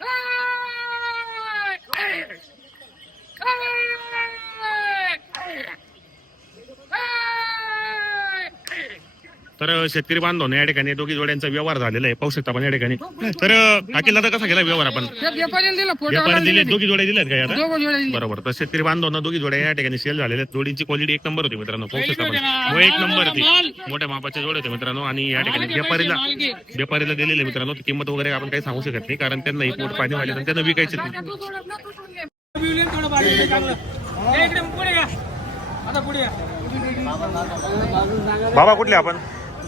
Ah! तर शेतकरी बांधवांनो या ठिकाणी दोघी जोड्यांचा व्यवहार झालेला आहे. पाहू शकता आपण या ठिकाणी. तर अखिल दादा कसा केला व्यवहार आपण? व्यापारी दिले दोघी जोड्या दिल्यात का आता. बरोबर. तर शेतकरी बांधवांना दोघी जोड्या या ठिकाणी सेल झालेल्या आहेत. जोडीची क्वालिटी एक नंबर होती मित्रांनो. पाहू शकता आपण. हो, एक नंबर ती मोठ्या मापाच्या जोड्या होत्या मित्रांनो. आणि या ठिकाणी व्यापारीला व्यापारीला दिलेले मित्रांनो. किंमत वगैरे आपण काही सांगू शकत नाही कारण त्यांना पोट पाणी वाले त्यांना विकायचे बाबा कुठले आपण?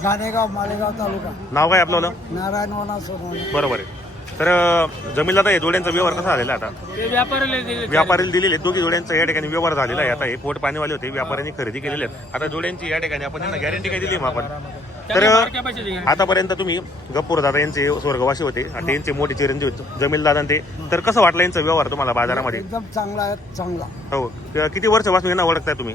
गाणेगाव मालेगाव तालुका. नाव काय आपलं नारायण वना सोनवणे. बरोबर आहे. तर अं, जमीनला आता हे जोड्यांचा व्यवहार कसा झालेला आहे आता? ते व्यापाऱ्याला दिले व्यापारीला दिलेले आहेत. दोघी जोड्यांचा या ठिकाणी व्यवहार झालेला आहे. आता हे पोट पाणीवाले होते व्यापाऱ्यांनी खरेदी केलेले आहेत. आता जोड्यांची या ठिकाणी आपण यांना गॅरंटी काय दिली मग आपण? तर बारक्या पैसे दिले. आतापर्यंत तुम्ही गप्पूर दादा यांचे स्वर्गवासी होते आणि त्यांचे मोठे चिरंजीव जमील दादा ते. तर कसं वाटलं यांचा व्यवहार तुम्हाला बाजारामध्ये? एकदम चांगला आहे चांगला. हो. क- किती वर्षापासून यांना ओळखताय तुम्ही?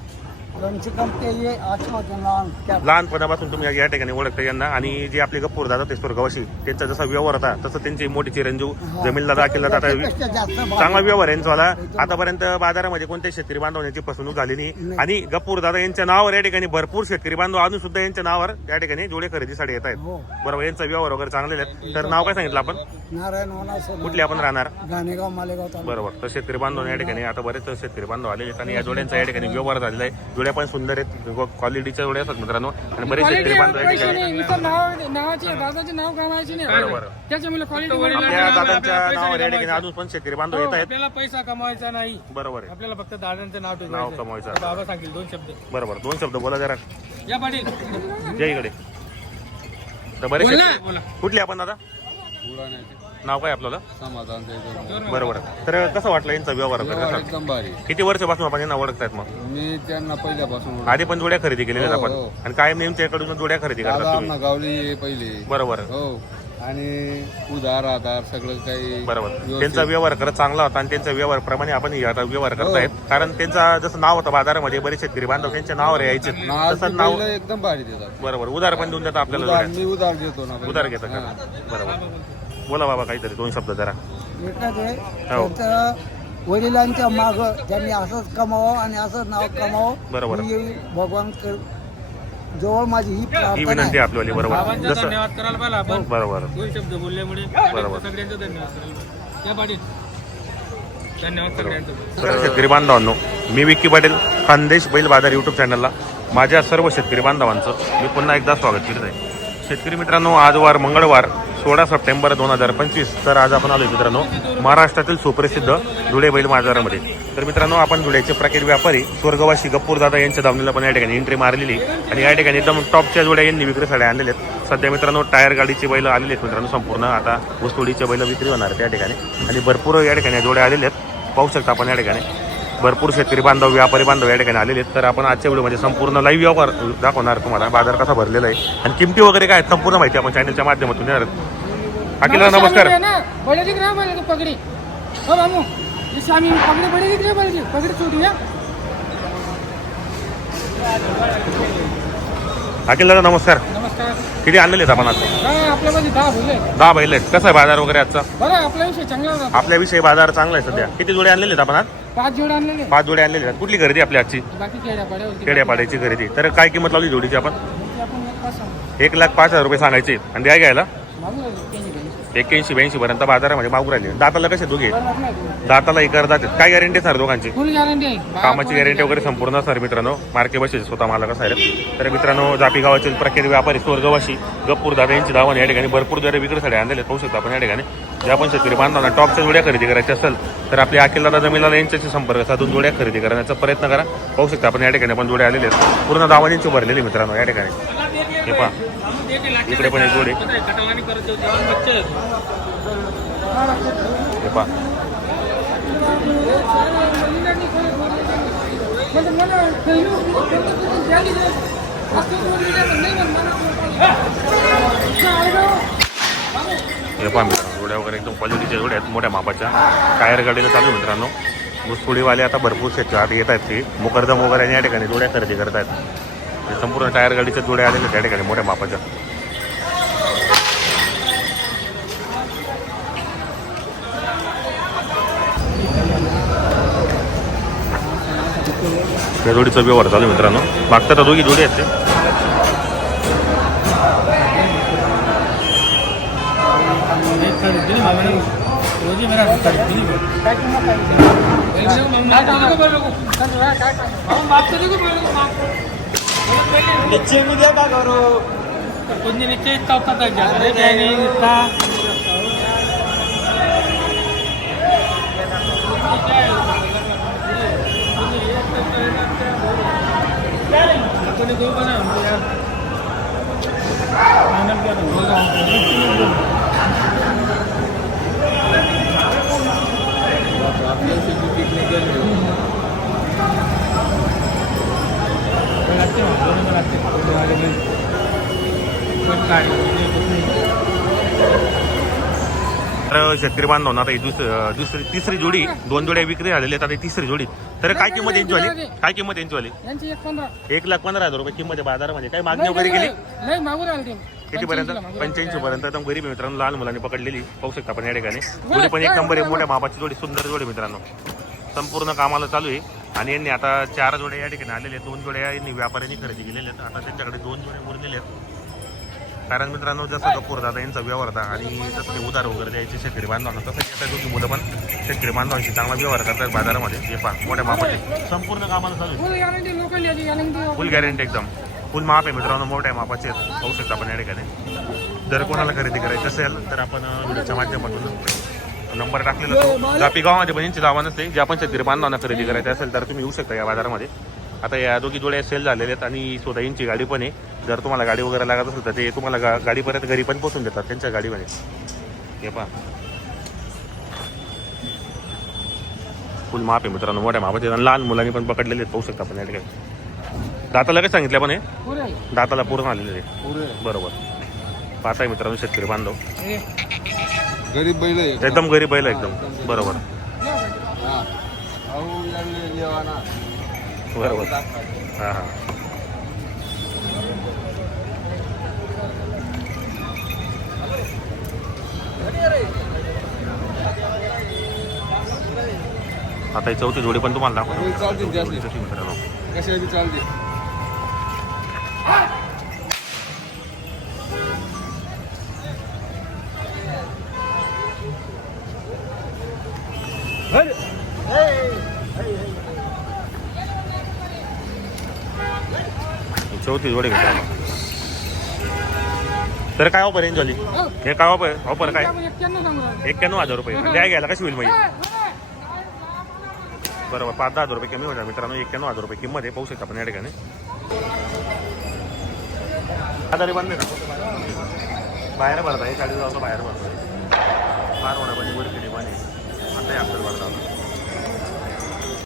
लहान लहानपणापासून तुम्ही या ठिकाणी ओळखता यांना आणि जे आपले गप्पूर दादा ते स्वर्गवासी त्यांचा जसा व्यवहार होता तसं त्यांचे मोठे चिरंजीव जमील दादा अखिल दादा. चांगला व्यवहार यांचा आतापर्यंत बाजारामध्ये कोणत्याही शेतकरी बांधवांची फसवणूक झाली नाही. आणि गप्पूर दादा यांच्या नावावर या ठिकाणी भरपूर शेतकरी बांधव अजून सुद्धा यांच्या नावावर या ठिकाणी जोडे खरेदीसाठी येत आहेत. हो. बरोबर यांचा व्यवहार वगैरे चांगले आहेत. तर नाव काय सांगितलं आपण? नारायण कुठले आपण राहणार? गाणेगाव मालेगाव तालुका. बरोबर तर शेतकरी बांधव या ठिकाणी आता बरेच शेतकरी बांधव आलेले आहेत आणि या जोड्यांचा या ठिकाणी व्यवहार झालेला आहे. जोड्या पण सुंदर आहेत. क्वालिटीच्या जोड्या असतात मित्रांनो. आणि बरेच शेतकरी बांधव या ठिकाणी नावाचे दादाचे नाव कामायचे नाही. बरोबर. त्याच्यामुळे क्वालिटी आपल्या दादांच्या नावावर या ठिकाणी अजून पण शेतकरी बांधव येत आहेत. आपल्याला पैसा कमवायचा नाही. बरोबर आहे. आपल्याला फक्त दादांचं नाव नाव ठेवायचं कमवायचं. बाबा सांगेल दोन शब्द. बरोबर. दोन शब्द बोला जरा. या पाटील. जय इकडे. तर बरेच बोला. शेतकरी- बोला कुठले आपण दादा? नाव काय आपल्याला बरोबर. तर कसं वाटलं यांचा व्यवहार वगैरे कसा? एकदम भारी. किती वर्षापासून आपण यांना ओळखतायत मग? मी त्यांना पहिल्यापासून आधी पण जोड्या खरेदी केलेल्या आहेत हो, आपण. हो. आणि कायम नेमच्याकडून जोड्या खरेदी करतात तुम्ही. गावली पहिले. बरोबर. हो. आणि उधार आधार सगळं काही बरोबर. त्यांचा व्यवहार करत चांगला होता आणि त्यांच्या व्यवहाराप्रमाणे आपण ही आता व्यवहार करतायत. कारण त्यांचा जसं नाव होतं बाजारामध्ये बरेच शेतकरी बांधव त्यांच्या नावावर यायचे. नाव तसं नाव पहिलं एकदम भारी देतात. बरोबर. उधार पण देऊन देतात आपल्याला उधार जोड्या. मी उधार घेतो ना उधार घेतात का. बरोबर. बोला बाबा काहीतरी दोन शब्द जरा. एकच आहे हो. त्यांचं वडिलांच्या माग त्यांनी असंच कमावं आणि असंच नाव कमावं बरोबर. ही भगवान कर- जवळ माझी ही ही प्रार्थना विनंती आहे. बरोबर. बाबांचा जसं धन्यवाद करायला पाहिजे आपण. बरोबर. दोन शब्द बोलल्यामुळे. बरोबर. सगळ्यांचं धन्यवाद करायला पाहिजे या पाटील. धन्यवाद सगळ्यांचं. तर शेतकरी बांधवांनो मी विक्की पाटील खानदेश बैल बाजार युट्यूब चॅनलला माझ्या सर्व शेतकरी बांधवांचं मी पुन्हा एकदा स्वागत करीत आहे शेतकरी मित्रांनो आज वार मंगळवार. सोळा सप्टेंबर दोन हजार पंचवीस. तर आज आपण आलो मित्रांनो महाराष्ट्रातील सुप्रसिद्ध धुळे बैल बाजारामध्ये. तर मित्रांनो आपण धुळ्याचे प्रख्यात व्यापारी स्वर्गवासी गप्पूर दादा यांच्या धावणीला पण या ठिकाणी एंट्री मारलेली आणि या ठिकाणी एकदम टॉपच्या जोड्या यांनी विक्री साड्या आणलेल्या आहेत. सध्या मित्रांनो टायर गाडीचे बैल आलेले आहेत मित्रांनो संपूर्ण. आता वस्तुडीचे बैल विक्री होणार आहेत या ठिकाणी. आणि भरपूर या ठिकाणी जोड्या आलेल्या आहेत. पाहू शकता आपण या ठिकाणी. भरपूर शेतकरी बांधव व्यापारी बांधव या ठिकाणी आलेले आहेत. तर आपण आजच्या व्हिडिओमध्ये संपूर्ण लाईव्ह व्यवहार दाखवणार तुम्हाला. बाजार कसा भरलेला आहे आणि किमती वगैरे काय संपूर्ण माहिती आपण चॅनलच्या माध्यमातून देणार आहोत. अखिल दादा, नमस्कार. पगड़ी. हो पगड़ी पगड़ी दादा नमस्कार. नमस्कार. किती आणलेले आहेत आपण काय आपल्यामध्ये दहा बैल आहेत. कसा आहे बाजार वगैरे आजचा? बरं आपला विषय चांगला होता. आपल्याविषयी बाजार चांगला आहे सध्या. किती जोडे आणलेले आहेत आपण आज? पाच जोड आणलेले. पाच जोडे आणलेले आहेत. कुठली खरेदी आपली आजची? बाकी होती. खेड्यापाड्याची खरेदी. तर काय किंमत लावली जोडीची आपण? एक पाच सांगू. एक लाख पाच हजार रुपये सांगायचे. आणि द्या घ्यायला. एक्क्याऐंशी ब्याऐंशी पर्यंत बाजारामध्ये मागू राहिले. दाताला कसे दोघे? दाताला एक करतात काय गॅरंटी सर दोघांची? कामाची गॅरंटी वगैरे संपूर्ण असणार मित्रांनो मार्के बसेस स्वतः मला कसं आहे. तर मित्रांनो जापी गावातील प्रख्यात व्यापारी स्वर्गवासी गप्पूर दादा यांची धावण या ठिकाणी भरपूर जरा विक्रीसाठी आणलेले आहेत. पाहू शकतो आपण या ठिकाणी. जे आपण शेतकरी बांधवांना टॉपच्या जोड्या खरेदी करायच्या असेल तर आपले अखिल दादा जमीला यांच्याशी संपर्क साधून जोड्या खरेदी करण्याचा प्रयत्न करा. पाहू शकता आपण या ठिकाणी आपण जोड्या आलेले आहेत. पूर्ण दावणींची भरलेली मित्रांनो या ठिकाणी. हे पहा. इकडे पण एक जोडे. आहे हे पहा. हे पहा मित्रांनो जोड्या वगैरे एकदम क्वालिटीच्या जोड्या आहेत मोठ्या मापाच्या. टायर गाडीला चालू मित्रांनो. ऊसतोडीवाले आता भरपूर शेतकरी आता येत आहेत ते. मुकरदम वगैरे या ठिकाणी जोड्या खरेदी करत आहेत ते संपूर्ण टायर गाडीच्या जोड्या आलेल्या त्या ठिकाणी मोठ्या मापाच्या. या जोडीचा व्यवहार चालू मित्रांनो. मागतात दोघी जोडी आहेत ते. मेरा काय किंमत आहे? मागचं देखो बोल नको, माग. कोणी नीचे चौथा तक जाता है क्या नहीं इतना दो बना यार फाइनल क्या था बोल रहा हूँ लगाते हैं दोनों लगाते हैं दोनों वाले में कोई गाड़ी नहीं कुछ नहीं तर शेतकरी बांधवांना आता ही दुस दुसरी तिसरी जोडी दोन जोड्या विक्री झालेल्या आहेत आता ही तिसरी जोडी. तर काय किंमत यांची वाली? काय किंमत यांची वाली? एक लाख पंधरा हजार रुपये किंमत आहे बाजारामध्ये. काय मागणी वगैरे केली? कितीपर्यंत? 85 ला मागून. पंच्याऐंशी पर्यंत एकदम गरीब मित्रांनो लहान मुलांनी पकडलेली. पाहू शकता आपण या ठिकाणी. जोडी पण एक नंबर आहे मोठ्या मापाची जोडी सुंदर जोडी मित्रांनो. संपूर्ण कामाला चालू आहे. आणि यांनी आता चार जोड्या या ठिकाणी आलेल्या आहेत. दोन जोड्या यांनी व्यापाऱ्यांनी खरेदी केलेल्या आहेत. आता त्यांच्याकडे दोन जोड्या उरलेल्या आहेत. कारण मित्रांनो जसं कपूर दादा यांचा व्यवहार होता आणि जसं ते उधार वगैरे द्यायचे शेतकरी बांधवांना तसं आता दोघी मुलं पण शेतकरी बांधवांशी चांगला व्यवहार करतात बाजारामध्ये. हे पहा मोठ्या मापाचे. संपूर्ण कामाला चालू फुल गॅरंटी एकदम. फुल माप आहे मित्रांनो मोठ्या मापाचे. पाहू शकता आपण या ठिकाणी. जर कोणाला खरेदी करायची असेल तर आपण व्हिडिओच्या माध्यमातून नंबर टाकलेला तो. जापी गावामध्ये पण यांची दावा नसते. जे आपण शेतकरी बांधवांना खरेदी करायची असेल तर तुम्ही येऊ शकता या बाजारामध्ये. आता या दोघी जोड्या सेल झालेल्या आहेत आणि स्वतः यांची गाडी पण आहे. जर तुम्हाला गाडी वगैरे लागत असेल तर ते तुम्हाला गा गाडीपर्यंत घरी पण पोचून देतात त्यांच्या गाडीमध्ये. हे पहा. फुल माप आहे मित्रांनो मोठ्या मापाचे. आणि लहान मुलांनी पण पकडलेले आहेत पाहू शकता आपण या ठिकाणी. दाताला काय सांगितलं पण हे? पुरे दाताला पूर्ण आलेले आहे. पुरे बरोबर. पाहताय मित्रांनो शेतकरी बांधव. हे. गरीब बैल आहे. एकदम गरीब बैल आहे एकदम. बरोबर. हा. बरोबर. हां हां. आता ही चौथी जोडी पण तुम्हाला दाखवतो. कशी मित्रांनो कशा बी चालते चौथी जोडी मित्रांनो तर काय ऑफर रेंज झाली हे. काय ऑफर ऑफर काय? एक्क्याण्णव हजार रुपये. द्या घ्यायला कशी होईल? ए, बरोबर पाच दहा हजार रुपये कमी होणार. मित्रांनो एक्क्याण्णव हजार रुपये किंमत आहे. पाहू शकता आपण या ठिकाणी. आधारी बांधले ना बाहेर भरता हे चाळीस बाहेर भरतो फार होणार म्हणजे वर केली पाणी आता आपल्याला भरता